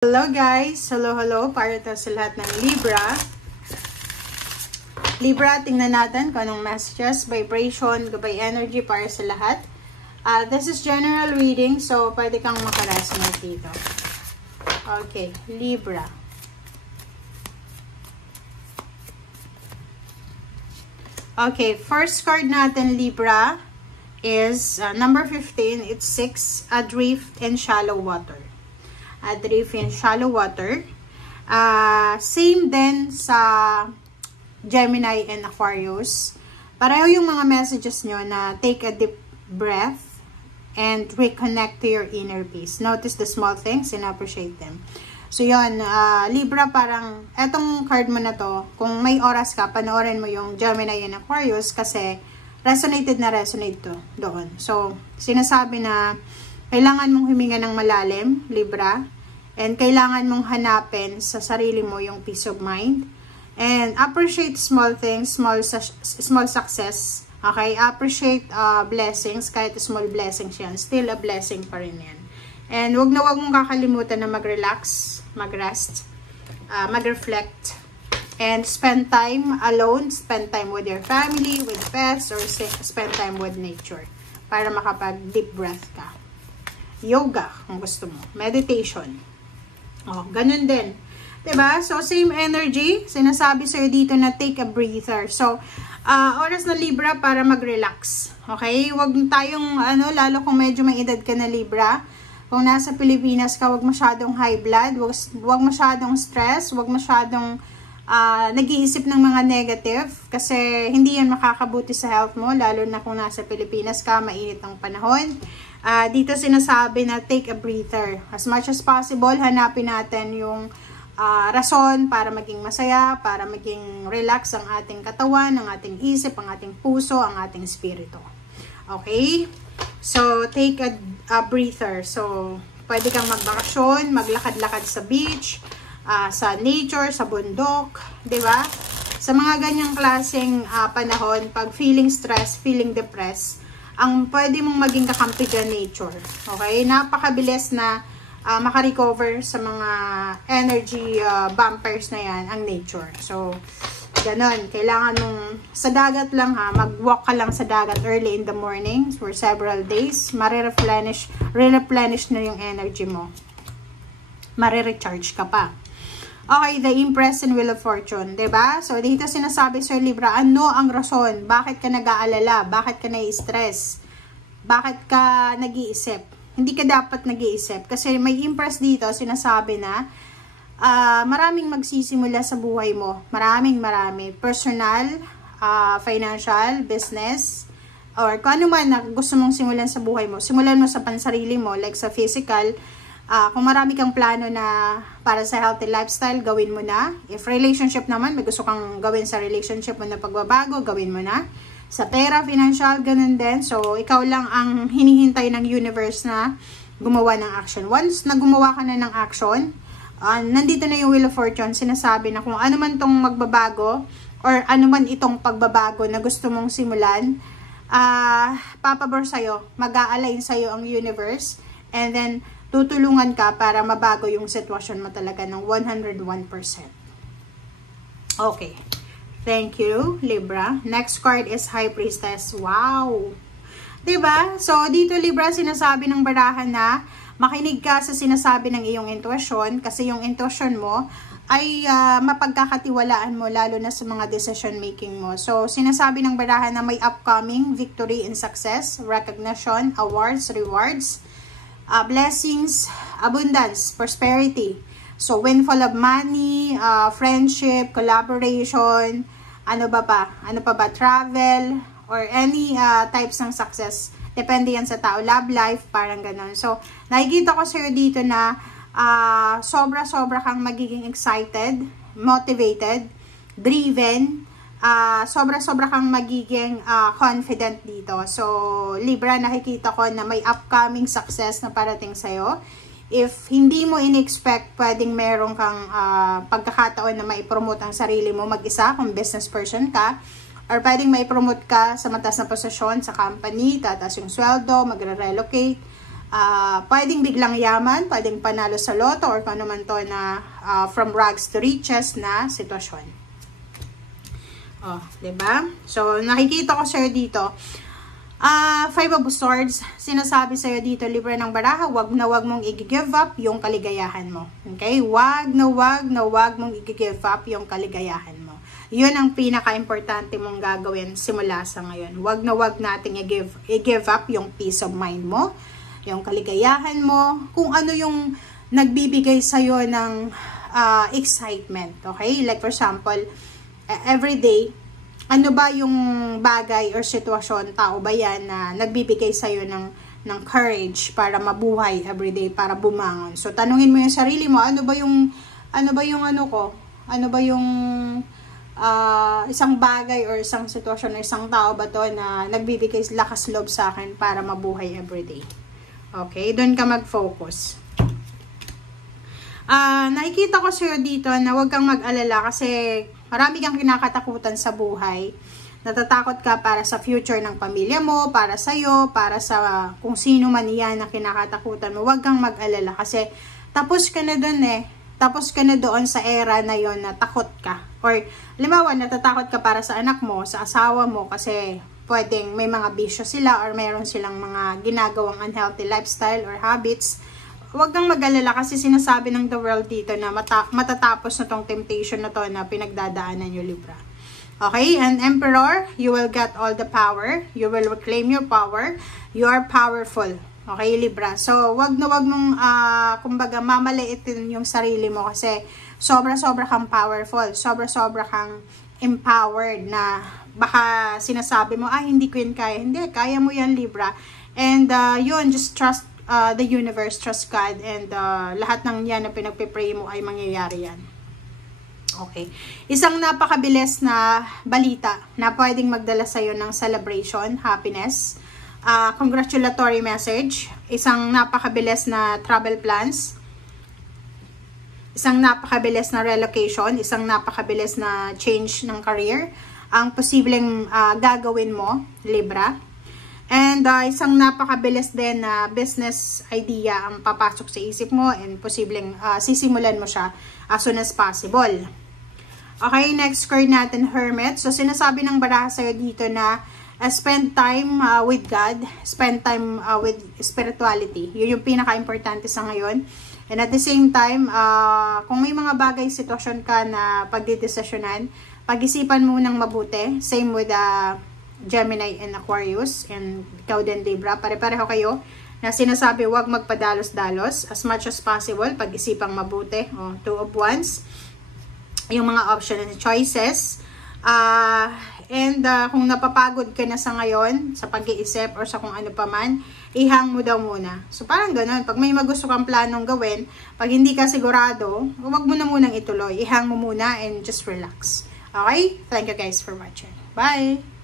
Hello guys! Hello! Para ito sa lahat ng Libra. Libra, tingnan natin kung anong messages, vibration, gabay energy para sa lahat. This is general reading, so pwede kang makaresonate dito. Okay, Libra. Okay, first card natin, Libra, is number 15. It's 6, Adrift in Shallow Water. Adrift in Shallow Water. Same din sa Gemini and Aquarius. Pareho yung mga messages nyo na take a deep breath and reconnect to your inner peace. Notice the small things and appreciate them. So yun, Libra, parang etong card mo na to, kung may oras ka, panoorin mo yung Gemini and Aquarius kasi resonate to doon. So, sinasabi na kailangan mong huminga ng malalim, Libra, and kailangan mong hanapin sa sarili mo yung peace of mind. And appreciate small things, small success. Okay? Appreciate blessings, kahit small blessings yan. Still a blessing pa rin yan. And wag mong kakalimutan na mag-relax, mag-rest, mag-reflect, and spend time alone, spend time with your family, with pets, or spend time with nature para makapag-deep breath ka. Yoga, kung gusto mo. Meditation. Oh, ganun din. Diba? So, same energy. Sinasabi sa'yo dito na take a breather. So, oras na Libra para mag-relax. Okay? Huwag tayong, lalo kung medyo may edad ka na Libra. Kung nasa Pilipinas ka, huwag masyadong high blood. Huwag masyadong stress. Huwag masyadong nag-iisip ng mga negative. Kasi, hindi yan makakabuti sa health mo. Lalo na kung nasa Pilipinas ka, mainit ang panahon. Dito sinasabi na take a breather. As much as possible, hanapin natin yung rason para maging masaya, para maging relax ang ating katawan, ang ating isip, ang ating puso, ang ating spirito. Okay? So, take a breather. So, pwede kang magbakasyon, maglakad-lakad sa beach, sa nature, sa bundok, di ba? Sa mga ganyang klaseng panahon, pag feeling stress, feeling depressed, ang pwede mong maging kakampi dyan, nature. Okay? Napakabilis na makarecover sa mga energy bumpers na yan, ang nature. So, ganon. Kailangan mong, sa dagat lang mag-walk ka lang sa dagat early in the morning for several days. Re-replenish na yung energy mo. Mare-recharge ka pa. Okay, the Empress and Wheel of Fortune, diba? So, dito sinasabi Sir Libra, ano ang rason? Bakit ka nag-aalala? Bakit ka nai-stress? Bakit ka nag-iisip? Hindi ka dapat nag-iisip. Kasi may Empress dito, sinasabi na maraming magsisimula sa buhay mo. Marami. Personal, financial, business, or kung ano man na gusto mong simulan sa buhay mo. Simulan mo sa pansarili mo, like sa physical. Kung marami kang plano na para sa healthy lifestyle, gawin mo na. If relationship naman, may gusto kang gawin sa relationship mo na pagbabago, gawin mo na. Sa pera, financial, ganun din. So, ikaw lang ang hinihintay ng universe na gumawa ng action. Once na gumawa ka na ng action, nandito na yung Wheel of Fortune. Sinasabi na kung ano man tong magbabago or ano man itong pagbabago na gusto mong simulan, papabor sa'yo, mag-a-align sa'yo ang universe, and then tutulungan ka para mabago yung sitwasyon mo talaga ng 101%. Okay. Thank you, Libra. Next card is High Priestess. Wow! Diba? So, dito, Libra, sinasabi ng barahan na makinig ka sa sinasabi ng iyong intuition kasi yung intuition mo ay mapagkakatiwalaan mo lalo na sa mga decision making mo. So, sinasabi ng barahan na may upcoming victory and success, recognition, awards, rewards, blessings, abundance, prosperity. So, windfall of money, friendship, collaboration, ano pa ba, travel, or any types ng success. Depende yan sa tao. Love life, parang ganon. So, nakikita ko sa'yo dito na sobra-sobra kang magiging excited, motivated, driven, sobra-sobra kang magiging confident dito. So, Libra, nakikita ko na may upcoming success na parating sa'yo. If hindi mo in-expect, pwedeng meron kang pagkakataon na maipromote ang sarili mo mag-isa kung business person ka. Or pwedeng maipromote ka sa mataas na posisyon sa company, tataas yung sweldo, magre-relocate. Pwedeng biglang yaman, pwedeng panalo sa loto, or kung ano man to na from rags to riches na sitwasyon. Diba? So, nakikita ko sa'yo dito, Five of Swords, sinasabi sa'yo dito, Libra ng baraha, wag na wag mong i-give up yung kaligayahan mo. Okay? Wag na wag mong i-give up yung kaligayahan mo. Yun ang pinaka-importante mong gagawin simula sa ngayon. Wag na wag nating i-give up yung peace of mind mo, yung kaligayahan mo, kung ano yung nagbibigay sa'yo ng excitement. Okay? Like for example, every day, ano ba yung bagay or sitwasyon, tao ba yan na nagbibigay sa'yo ng courage para mabuhay everyday, para bumangon. So, tanungin mo yung sarili mo, ano ba yung isang bagay or isang sitwasyon or isang tao ba to na nagbibigay lakas loob sa akin para mabuhay everyday. Okay, doon ka mag-focus. Nakikita ko sa'yo dito na huwag kang mag-alala kasi marami kang kinakatakutan sa buhay. Natatakot ka para sa future ng pamilya mo, para sa'yo, para sa kung sino man yan na kinakatakutan mo. Huwag kang mag-alala kasi tapos ka na doon Tapos ka na doon sa era na yon na takot ka. Or, halimbawa, natatakot ka para sa anak mo, sa asawa mo kasi pwedeng may mga bisyo sila or mayroon silang mga ginagawang unhealthy lifestyle or habits. Huwag kang mag-alala kasi sinasabi ng the world dito na matatapos na tong temptation na to na pinagdadaanan nyo, Libra. Okay? And Emperor, you will get all the power. You will reclaim your power. You are powerful. Okay, Libra? So, wag na wag mong, kumbaga, mamaliitin yung sarili mo kasi sobra-sobra kang powerful. Sobra-sobra kang empowered na baka sinasabi mo, hindi ko yun kaya. Hindi, kaya mo yan, Libra. And, yun, just trust the universe, trust God, and lahat ng yan na pinagpipray mo ay mangyayari yan. Okay. Isang napakabilis na balita na pwedeng magdala sa'yo ng celebration, happiness, congratulatory message, isang napakabilis na travel plans, isang napakabilis na relocation, isang napakabilis na change ng career, ang posibleng gagawin mo, Libra. And isang napakabilis din na business idea ang papasok sa isip mo and posibleng sisimulan mo siya as soon as possible. Okay, next card natin, Hermit. So, sinasabi ng baraha sa'yo dito na spend time with God, spend time with spirituality. Yun yung pinaka-importante sa ngayon. And at the same time, kung may mga bagay, sitwasyon ka na pagdidesisyonan, pag-isipan mo nang mabuti. Same with Gemini and Aquarius, and ikaw din, Libra, pare-pareho kayo na sinasabi wag magpadalos-dalos, as much as possible, pag-isipang mabuti. Two of Wands, yung mga option and choices, and kung napapagod ka na sa ngayon, sa pag-iisip or sa kung ano pa man, ihang mo daw muna. So parang ganun, pag may magusto kang planong gawin, pag hindi ka sigurado, wag mo na munang ituloy, ihang mo muna and just relax. Okay? Thank you guys for watching. Bye!